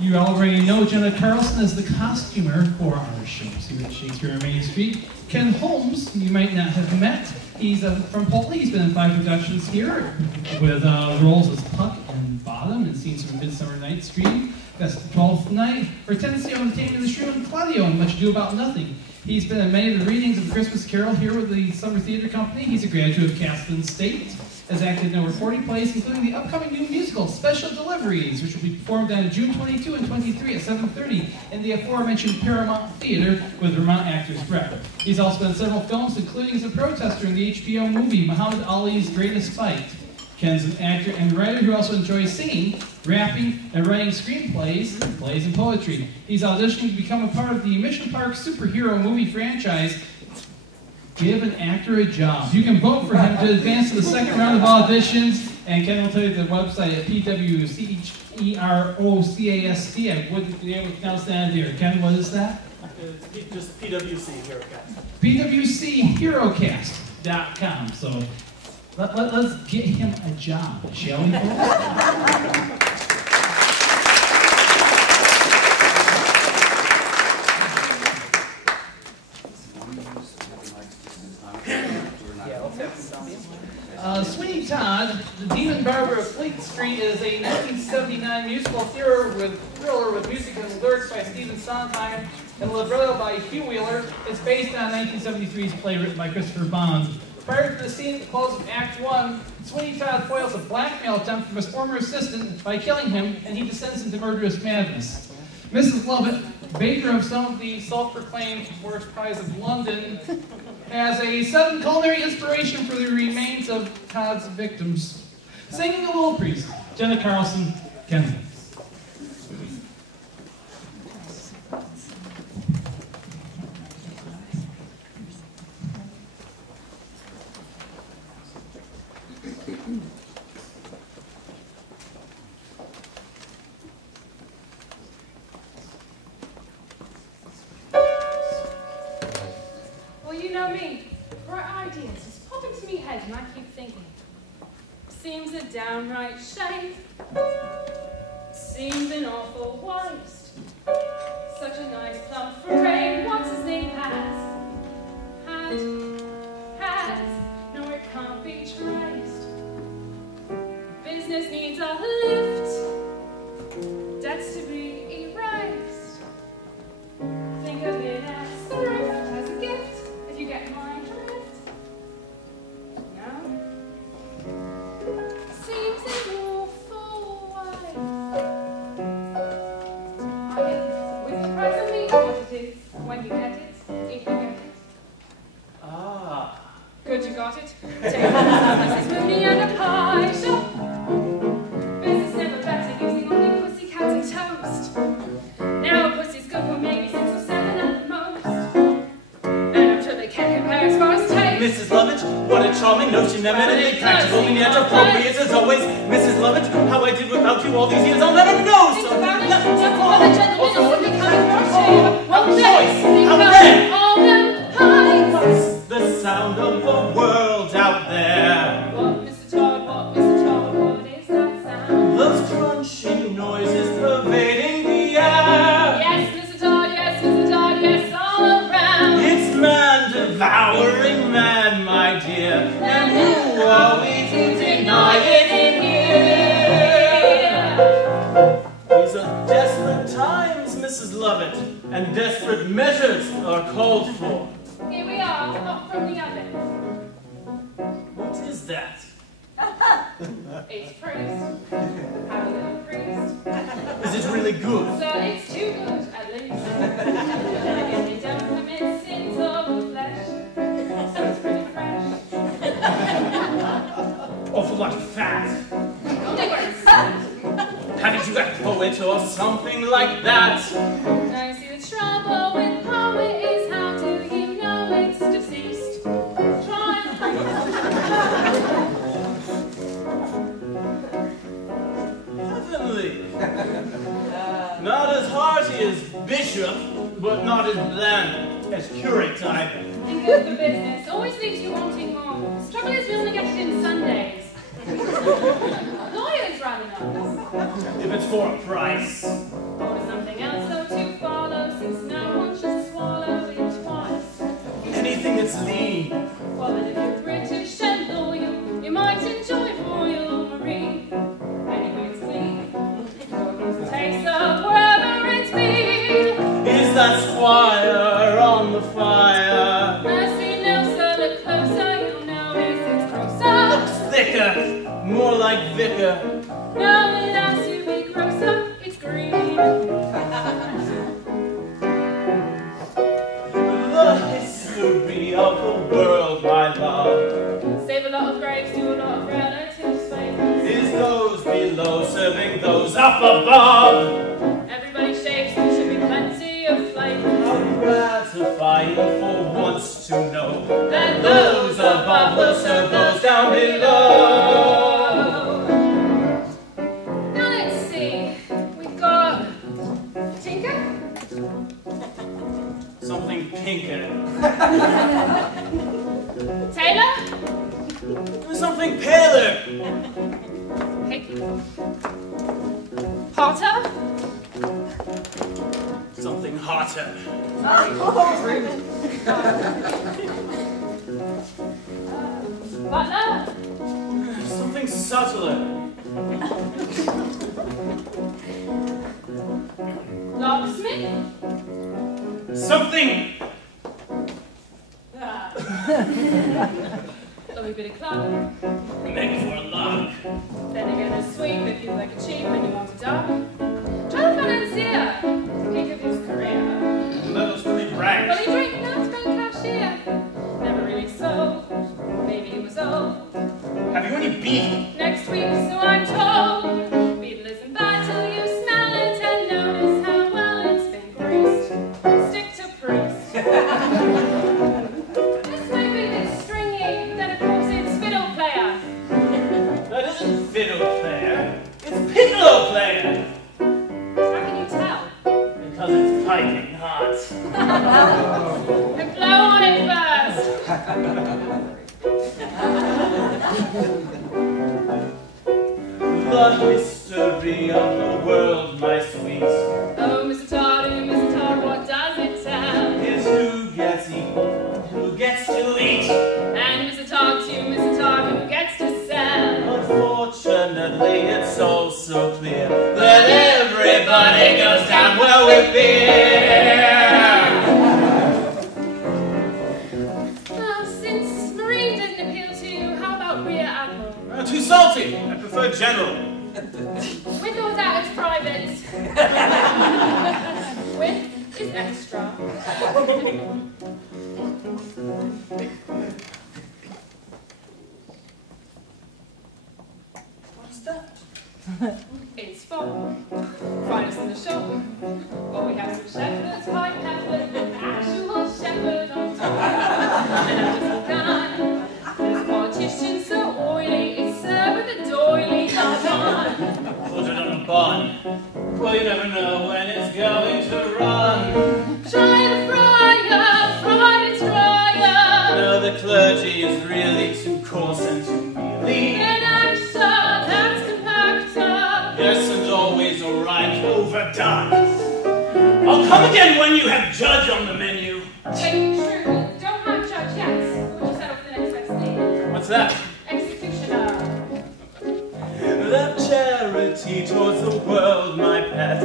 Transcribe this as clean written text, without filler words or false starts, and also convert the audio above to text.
You already know Jenna Carlson as the costumer for our shows here at Shakespeare on Main Street. Ken Holmes, you might not have met. He's from Potley. He's been in 5 productions here with roles as Puck and Bottom and scenes from Midsummer Night's Dream, Best of 12th Night, or Tennessee on the Taming of the Shrew and Claudio and Much Ado About Nothing. He's been in many of the readings of The Christmas Carol here with the Summer Theater Company. He's a graduate of Caston State. Has acted in over 40 plays, including the upcoming new musical, Special Deliveries, which will be performed on June 22 and 23 at 7:30 in the aforementioned Paramount Theater with Vermont actors rep. He's also been in several films, including as a protester in the HBO movie Muhammad Ali's Greatest Fight. Ken's an actor and writer who also enjoys singing, rapping, and writing screenplays, plays, and poetry. He's auditioning to become a part of the Mission Park superhero movie franchise. Give an actor a job. You can vote for him to advance to the second round of auditions, and Ken will tell you the website at PWCHEROCAST. I wouldn't be able to pronounce that here. Ken, what is that? Just PWC HeroCast. PWCHeroCast.com. So let's get him a job, shall we? Sweeny Todd, the Demon Barber of Fleet Street, is a 1979 musical thriller with music and lyrics by Stephen Sondheim and libretto by Hugh Wheeler. It's based on 1973's play written by Christopher Bond. Prior to the scene at the close of Act 1, Sweeny Todd foils a blackmail attempt from his former assistant by killing him, and he descends into murderous madness. Mrs. Lovett, baker of some of the self-proclaimed worst pies of London, has a sudden culinary inspiration for the remains of Todd's victims. Singing a little priest, Jenna Carlson, Ken Holmes. Well, you know me. Bright ideas just pop into me head and I keep thinking. Seems a downright shame. Seems an awful waste. Such a nice plum for rain. What's his name has? No, it can't be traced. Business needs a lift. Debts to be erased. Think of it as thrift, as a gift. You get my drift? No? Seems an awful way. I mean, with the price of meat, what it is, when you get it, if you get it. Ah. Good, you got it. Take Mrs. Mooney and a pie shop. Business never better, using only pussycat and toast. Now a pussy's good for maybe 6 or 7 at the most. Mrs. Lovett, what a charming notion, eminently practical and yet appropriate as always. Mrs. Lovett, how I did without you all these years, I'll never know. Think So about it, just all the gentlemen is becoming what choice? How then? All them pies. What's the sound of the world out there? What, Mr. Todd, what is that sound? Those crunching noises pervading the air. Yes, Mr. Todd, yes, all around. It's man devouring man, my dear, and who are we to deny it in here? These are desperate times, Mrs. Lovett, and desperate measures are called for. Here we are, hot from the oven. What is that? It's priest. Have a little priest. Is it really good? So it's too good, at least. Then again, they don't commit sins of the flesh. So it's pretty fresh. Awful lot of fat. Only where it's sad. Haven't you got poet or something like that? Now you see the trouble with poet is how do you know it's deceased? Try and Heavenly. Not as hearty as bishop, but not as bland as curate either. think of the business always leaves you wanting more. The trouble is we only get it in Sundays. Lawyers rather nice. if it's for a price. Or something else though to follow, since no one should swallow it twice. Anything that's lean. Well, then if you're British and loyal, you might enjoy Royal Marine. Anyway, it's clean. Taste of wherever it's been. Is that squire on the fire? Mercy, no, sir, look closer, you'll notice it's grosser. Looks thicker, more like vicar. No, alas, you be grosser, it's green. The history of the world, my love, Save a lot of graves, do a lot of relatives' favors. is those below serving those up above. Everybody shaves, there should be plenty of flavor. How gratifying for once to know That those above will serve those down below. Now let's see, we've got Tinker, Something pinker. Taylor, Something paler. Potter, Something hotter. Butler, Something subtler. Locksmith. Something. Lovely bit of club. Maybe for a lock. Then again, a sweep if you like a cheap and you want to duck. Try the financier, peak of his career. That was really bright. Well, he drank nuts, bank cashier. Never really sold. Maybe he was old. Have you any beef? Next week, so I'm told. Beetle isn't bad till you smell it and notice how well it's been greased. Stick to Proust. This might be a bit stringy, then of course it's fiddle player. That isn't fiddle player. It's piccolo player. How can you tell? Because it's piping hot. And blow on it first. The history of the world, my sweet, Oh, Mr. Todd, what does it tell? is who gets eaten, who gets to eat. And Mr. Todd, who gets to sell? Unfortunately, it's also clear that everybody goes down well with beer. Well, since Marine doesn't appeal to you, how about Rear Admiral? Too salty. I prefer general. With or without its privates? With is extra. What's that? It's fun. Find us in the shop. Or we have some shepherds, pipe peppers, with actual shepherd on top. And a little gun. This politician so oily, it's served with a doily on. Put it on a bun. Well, you never know when it's going to run. Try the fryer, fry destroyer. No, the clergy is really too coarse and too mealy. An extra, that's compactor. Yes, and always a right overdone. I'll come again when you have judge on the menu. Hey, true, don't have judge yet. We'll just settle for the next best thing. What's that? Executioner. That charity towards the world, my pet,